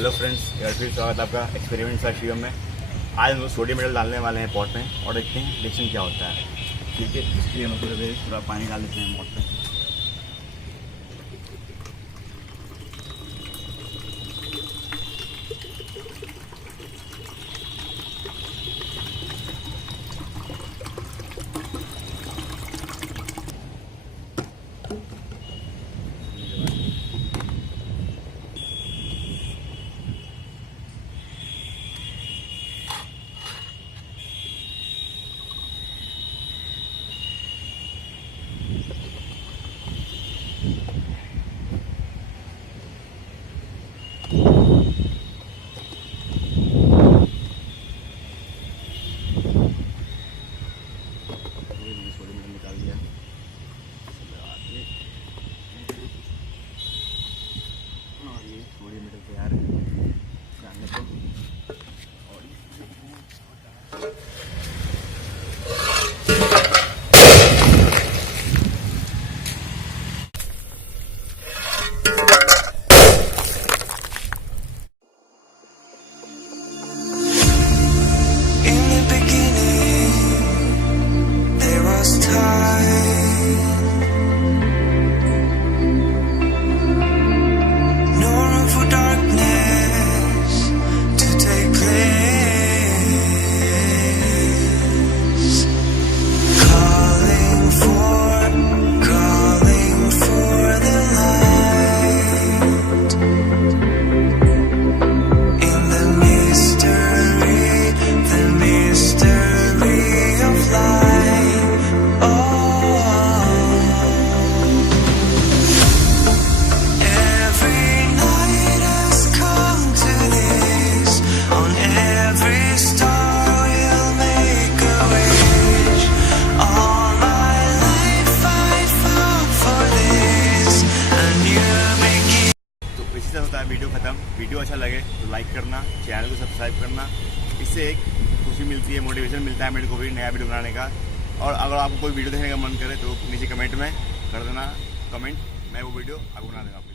Hello friends, यार फिर स्वागत है आपका एक्सपेरिमेंट सा शिवम में। आज हम लोग सोडियम मेटल डालने वाले हैं पॉट में और देखते हैं रिएक्शन क्या होता है। ठीक है, इसके लिए हम पूरा पानी डाल देते हैं पॉट में। होता है वीडियो ख़त्म। वीडियो अच्छा लगे तो लाइक करना, चैनल को सब्सक्राइब करना। इससे एक खुशी मिलती है, मोटिवेशन मिलता है मेरे को भी नया वीडियो बनाने का। और अगर आपको कोई वीडियो देखने का मन करे तो नीचे कमेंट में कर देना कमेंट, मैं वो वीडियो आपको बना दूँगा।